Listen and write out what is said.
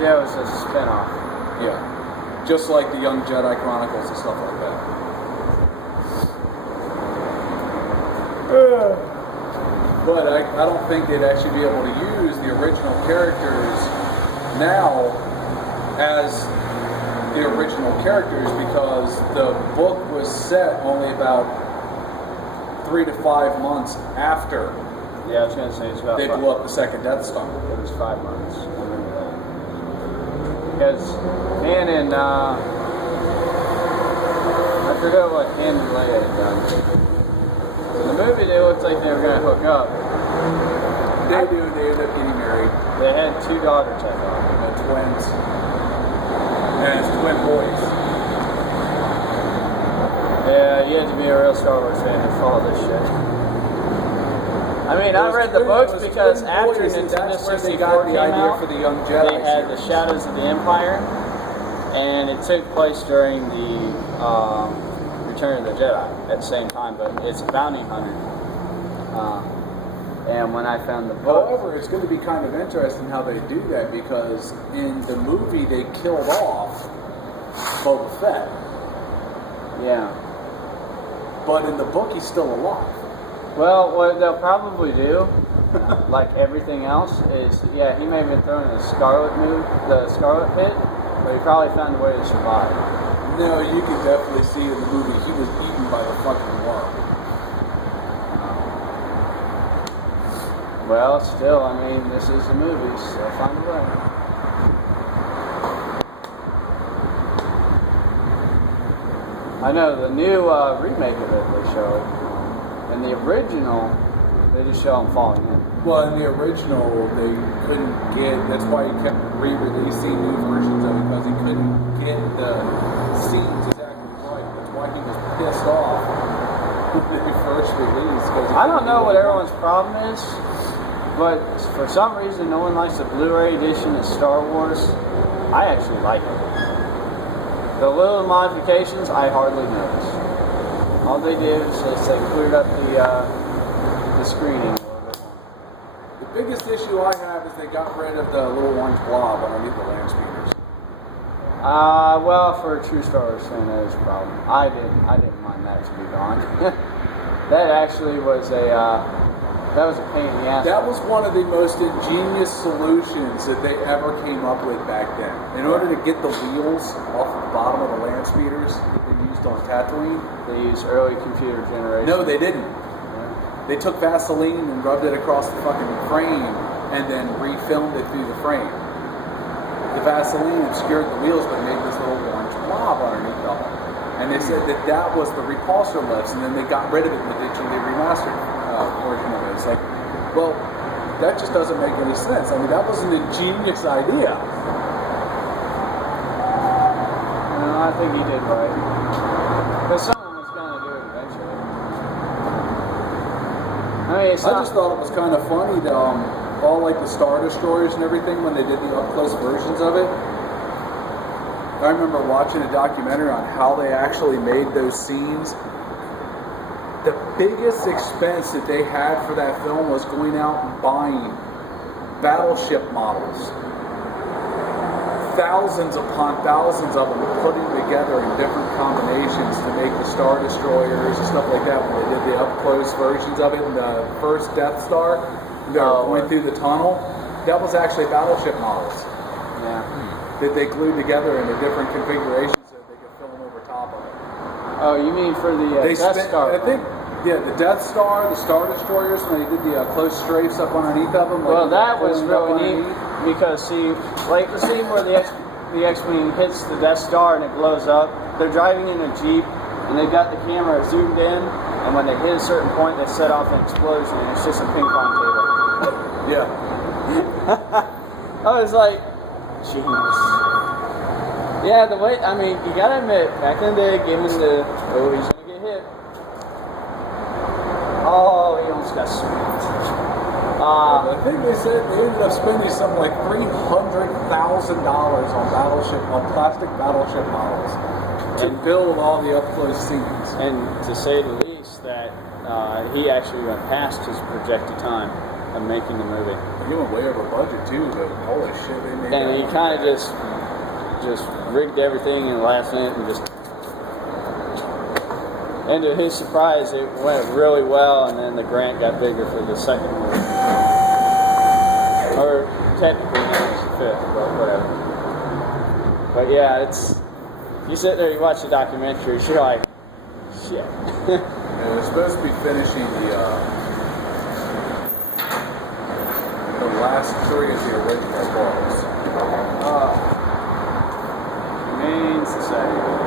Yeah, it was a spinoff. Yeah. Just like the Young Jedi Chronicles and stuff like that. But I don't think they'd actually be able to use the original characters now as the original characters because the book was set only about 3 to 5 months after Yeah, I was going to say it's about they blew up the second Death Star. It was 5 months. I remember that. Because Han and I forgot what Han and Leia had done. In the movie, they looked like they were going to hook up. They do. They end up getting married. They had 2 daughters, I thought. Twins. And it's twin boys. Yeah, you had to be a real Star Wars fan to follow this shit. I mean, I read the books because after Nintendo 64 came out, for the Young Jedi they had the Shadows of the Empire, and it took place during the Return of the Jedi at the same time, but it's Bounty Hunter. And when I found the book... However, it's going to be kind of interesting how they do that because in the movie they killed off Boba Fett. Yeah. But in the book he's still alive. Well, what they'll probably do, like everything else, is, yeah, he may have been thrown in the Scarlet Pit, but he probably found a way to survive. No, you can definitely see in the movie he was eaten by the fucking worm. Well, still, I mean, this is the movie, so they'll find a way. I know, the new remake of it they showed. In the original, they just show him falling in. Well, in the original, they couldn't get... That's why he kept re-releasing new versions of it, because he couldn't get the scenes exactly right. That's why he was pissed off when they first released. I don't know what everyone's problem is, but for some reason, no one likes the Blu-ray edition of Star Wars. I actually like it. The little modifications, I hardly notice. All they did was they cleared up the screening a little bit more. The biggest issue I have is they got rid of the little orange blob underneath the land speeders. Well, for a true Star Wars fan, that is a problem. I didn't mind that to be gone. That actually was a pain in the ass. That was one of the most ingenious solutions that they ever came up with back then. In order to get the wheels off the bottom of the land speeders that they used on Tatooine. They used early computer generation. No, they didn't. They took Vaseline and rubbed it across the fucking frame and then refilmed it through the frame. The Vaseline obscured the wheels but made this little orange blob underneath them. And they said that was the repulsor lifts, and then they got rid of it in the digitally remastered version of it. It's like, well, that just doesn't make any sense. I mean, that was an ingenious idea. No, I think he did right. Because someone was going to do it eventually. I just thought it was kind of funny that all like the Star Destroyers and everything, when they did the up-close versions of it, I remember watching a documentary on how they actually made those scenes. The biggest expense that they had for that film was going out and buying battleship models. Thousands upon thousands of them, putting together in different combinations to make the Star Destroyers and stuff like that. When they did the up-close versions of it in the first Death Star, they were going through the tunnel, that was actually battleship models. Yeah. That they glued together in a different configuration so they could film over top of it. Oh, you mean for the Death Star? I think, yeah, the Death Star, the Star Destroyers, when they did the close strafes up underneath of them. Well, that was really neat because, see, like the scene where the X-Wing hits the Death Star and it blows up, they're driving in a Jeep and they've got the camera zoomed in, and when they hit a certain point, they set off an explosion and it's just a ping pong table. Yeah. I was like, genius. Yeah, the way, I mean, you gotta admit, back in the day, given the, oh, he's gonna get hit. Oh, he almost got smacked. I think they said they ended up spending something like $300,000 on plastic battleship models to build all the up-close scenes. And to say the least, that he actually went past his projected time. of making the movie. He went way over budget too, but holy shit, they made And he that. kind of just rigged everything in the last minute and just. And to his surprise, it went really well, and then the grant got bigger for the second movie. Or technically it was the fifth, but whatever. But yeah, it's. You sit there, you watch the documentaries, you're like, shit. Yeah, they're supposed to be finishing the last three of the original books. Remains the same.